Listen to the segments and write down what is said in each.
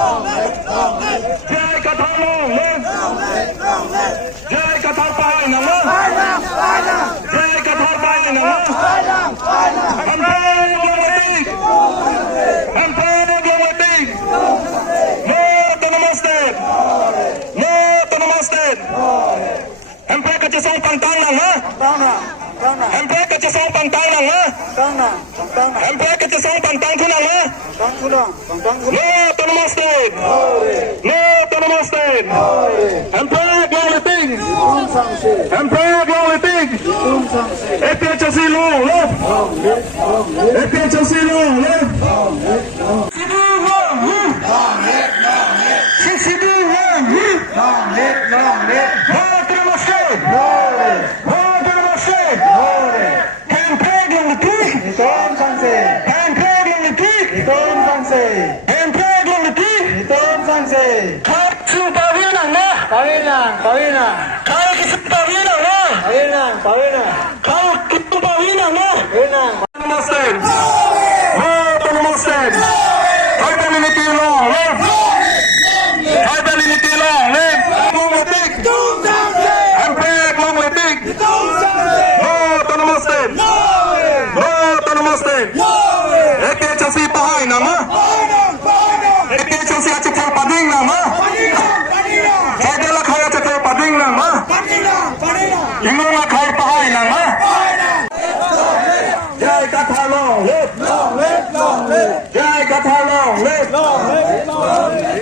Jai Qatar long live. Jai Qatar Pai Nama. Jai Qatar Pai Nama. Hampir Global. Hampir Global. No to namaste. No to namaste. Hampir kecesong pantang Nama. Hampir kecesong pantang Nama. Hampir kecesong pantang tu Nama. No to namaste. No to namaste. Hampir Global. Hampir Global. APHC long live. APHC long live.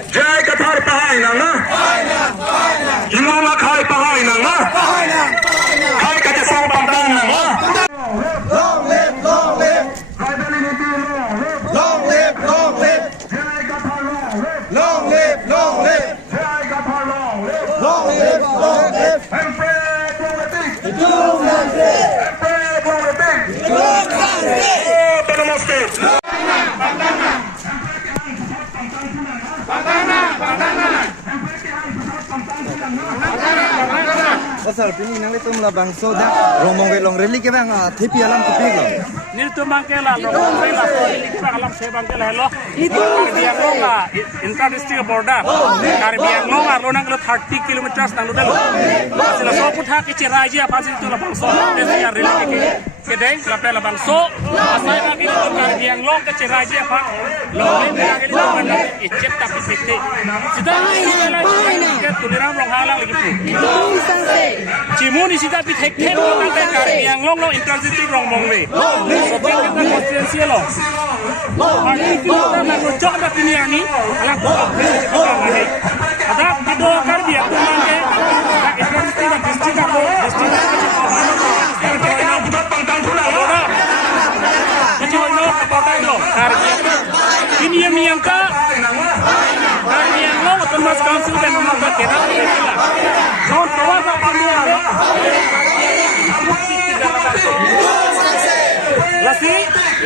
Jai Qatar Pai Nama. Imama Khai Pai Nama. Khai Kacesong Pantang Nama. Long live, long live. Long live, long live. Jai Qatar long live. Long live, long live. Jai Qatar long live. Long live, long live. Hampir Global. Hidung Sangse. Hampir Global. Hidung Sangse. To namaste. Pasal pini nang itu mula bangso dah romong belong reli ke bang tepi alam tepi lo. Ni tu mangkela romong bela so ini kita alam se bangkela hello. Itu Karbi Anglong la inter district border. Karbi Anglong lo nang 30 kilometers nang dulu. Sila so putha ke raja pasi tu la bangso desi ya reli ke deng la pela bangso asai ba kini tu Karbi Anglong ke raja pa lo ni lagi tu mana icet tapi fikte. Sudah ke tuliram rong halang lagi tu. Cimuni sida pi thek thek lo nang Karbi Anglong lo intensity rong mong we. Sobat kita konstitusi lo. Hari kita nak rojak dah pini ani, alah buka kita lagi. Ada video Karbi Anglong ke, intensity dah district aku, district aku ini yang miangka Karbi Anglong otomas council dan nomor kira non kawan apa Lasi,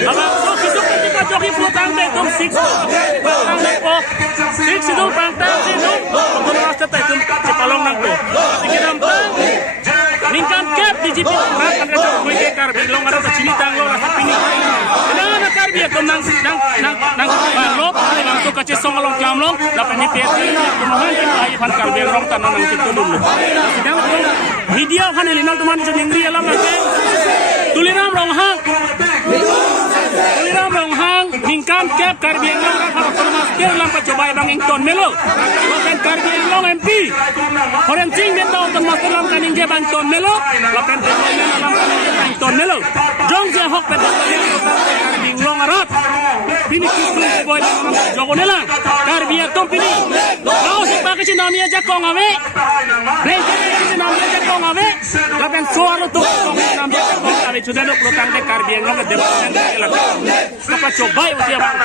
abang so kisuk kita joki flutang deh, tum six flutang deh po, six itu pantang sih tu, untuk rasa tu cepalong nang tu, sikit ampang, ningkan cap di jipi, rat kan kita kuih Karbi Anglong ada sini tanglo rasa pini, kenapa Karbi Anglong nang balok, langsung kecil songalong jamlong, dapat ni peti, kemudian kita ayu pan Karbi Anglong tanah nang situ dulu, sedang tu media kan elinal tu mana jenengri alam lagi, tuliram ronghang. Tuliram ronghang ningkan cap Karbi Anglong apa termasuk dalam percobaan bang Ington Melo. Lapan Karbi Anglong MP. Orang cing dia tahu termasuk dalam kaningge bang Ington Melo. Lapan dalam kaningge bang Ington Melo. Jong dia hok pada Karbi Anglong arat. Pini kisru boy jogo nelang. Karbi Anglong pini. Kau sebagai si namanya jakong ave. Mereka si namanya jakong ave. Lapan suara tu namanya jakong ave. Sudah 20 tahun dek Karbi Anglong ke depan dan Siapa coba usia bang?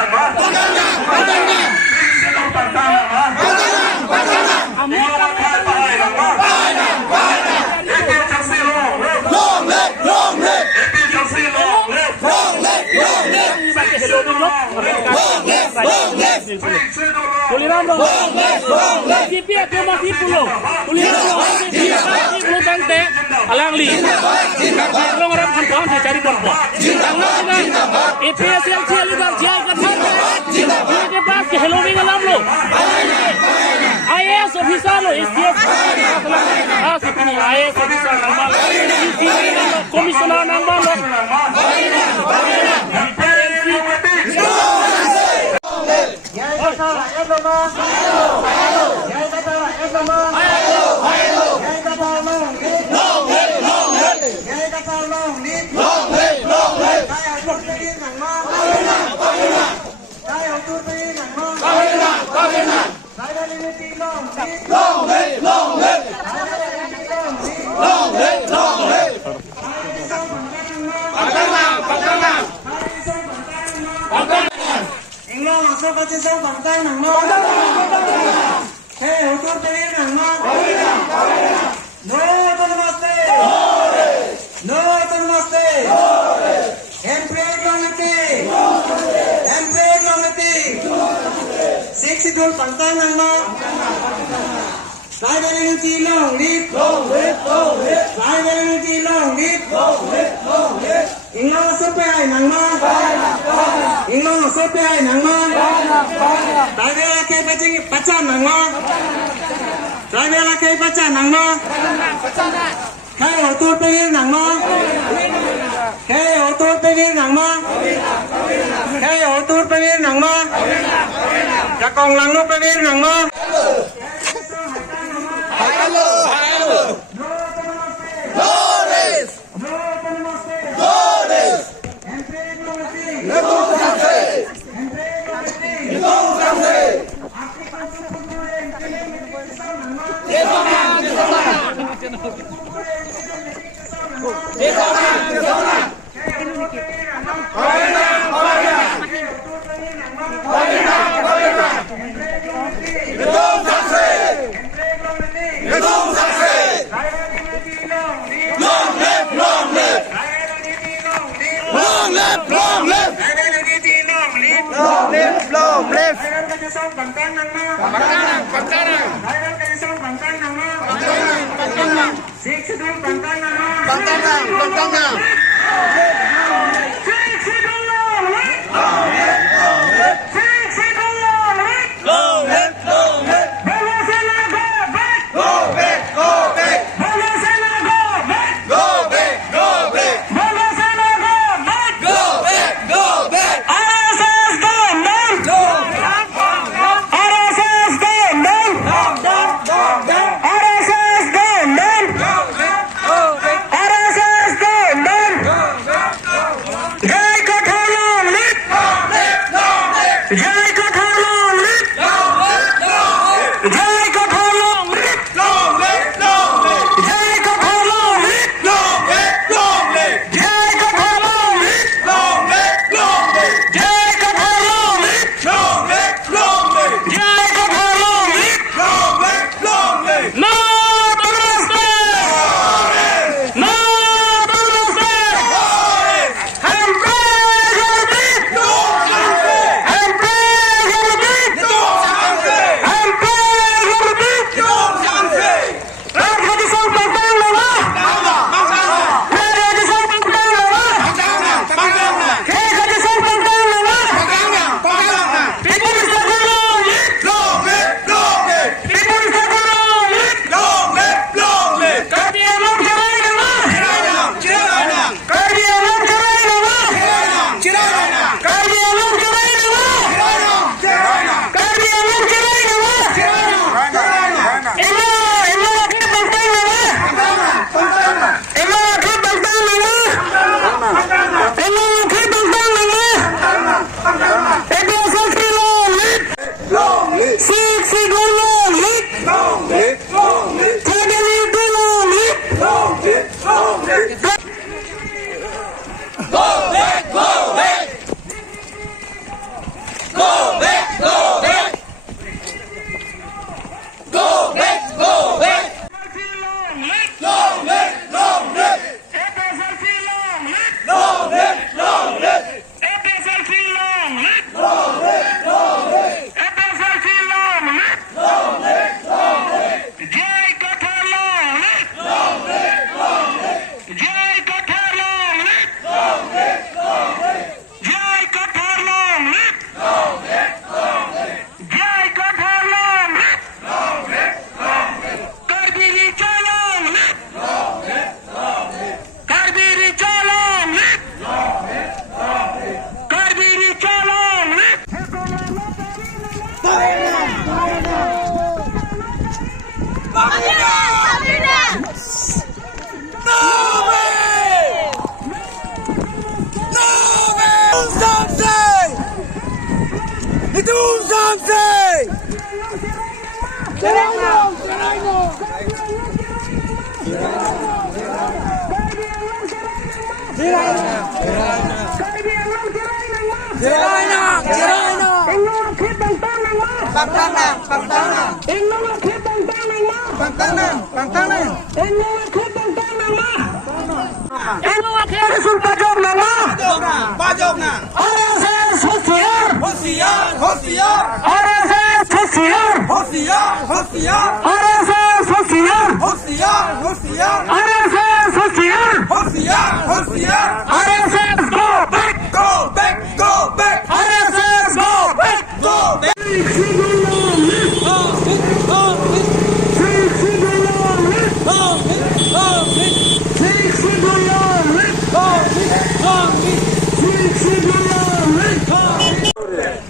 Tuliran dong. TV aku masih pulau. Tuliran dong. TV pulau tante. Alang li. Kalau orang kampung saya cari borbo. Jangan. EPSL ligar jaya kan. Ini pas ke Halloween alam lo. officer lo, STF. Seperti IAS officer nama lo, komisioner nama lo. Inglo masuk ke sisau bangkai nang no. Hei, utur tadi nang no. No, itu namaste. No, itu namaste. MP Glomiti. Six idul bangkai nang no. Sai dari nuti long lip. Sai dari nuti long lip. Inglo masuk pe ai nang no. Inglo masuk pe ai nang no. Sai dari ke baca nang no. Sai dari ke baca nang no. Hei, utur pe nang no. Hei, utur pe nang no. Hei, utur pe nang no. Jakong lang no pe nang no.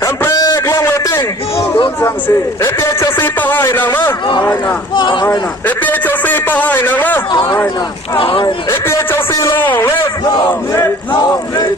Hempek long waiting. APHC pahay nang ma. APHC pahay nang ma. APHC long live.